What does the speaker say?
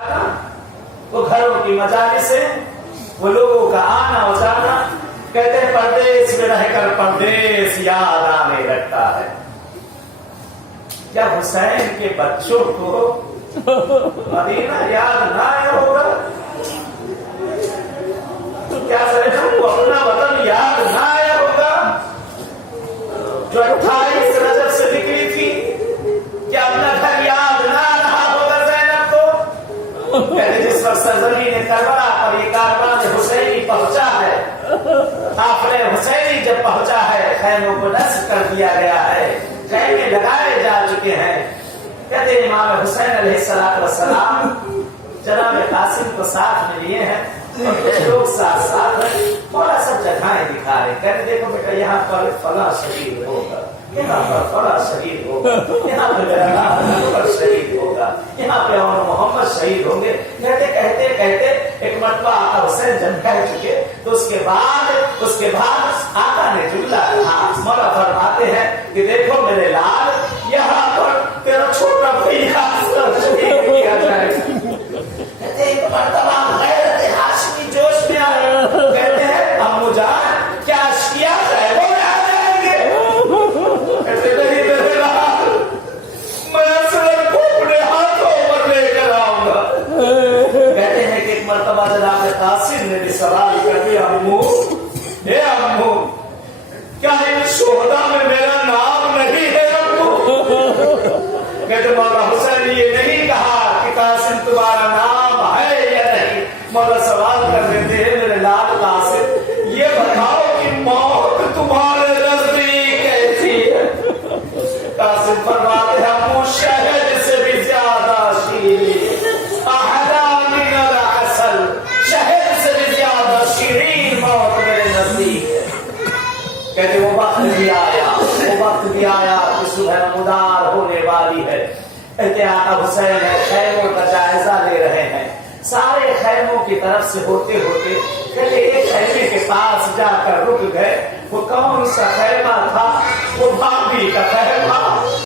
वो घरों की मजालिस से वो लोगों का आना और जाना, कहते हैं परदेश में रहकर परदेश याद आने लगता है। क्या हुसैन के बच्चों को मदीना याद ना आया होगा? क्या सैयद को अपना वतन याद ना आया होगा जो 28 रजब से निकली थी? क्या अपना घर याद ना रहा होगा ज़ैनब को? कहते जिस वक्त सरजमीन करबला पर ये कारवान हुसैनी पहुंचा है, काफिले हुसैनी जब पहुंचा है, खैमों को नस्ब कर दिया गया है, खैमे लगाए जा चुके हैं। कहते इमाम हुसैन अलैहिस्सलाम जनाब कासिम को साथ में लिए हैं और कुछ लोग साथ साथ थोड़ा सा जगहें दिखा रहे, कहते देखो बेटा यहाँ पर फला शहीद होगा, यहाँ पर फला शहीद होगा, यहाँ पर शहीद होगा, यहाँ पे और मोहम्मद शहीद होंगे। कहते कहते कहते एक मरतबा आका हुसैन जब कह चुके तो उसके बाद आका ने जुमला कहा, मौला फरमाते हैं कि देखो मेरे लाल, यहाँ पर तेरा छोटा भैया शहीद किया जाएगा। कहते एक मरतबा गैरत हाशमी जोश में आए, कहते हैं अम्मू जान क्या किया जाए, वो आ जाएंगे। कहते नहीं मेरे लाल, मैं सिर्फ को अपने हाथों पर लेकर आऊंगा। कहते हैं कि एक मरतबा जनाब कासिम ने भी सवाल कर दिया, अम्मू हे अम्मू क्या इन शोहदा में मेरा नाम नहीं है अम्मू? कहते मौला हुसैन ये नहीं कहा कि कासिम तुम्हारा नाम है या नहीं, मौला सवाल कर देते हैं मेरे लाल कासिम ये बताओ कि मौत तुम्हारे नजदीक कैसी है? कासिम फरमाते हैं अम्मू शहद से भी ज्यादा शीरीन, अहला मिनल असल, शहद से भी ज्यादा शीरीन मौत मेरे नजदीक है। कहते वो वक्त भी आया कि सुबह मुदार होने वाली है। कहते आका हुसैन है खैमों का जायजा ले रहे हैं, सारे खैमों की तरफ से होते होते कहते एक खैमे के पास जाकर रुक गए। वो कौन सा खैमा था? वो भाभी का खैमा।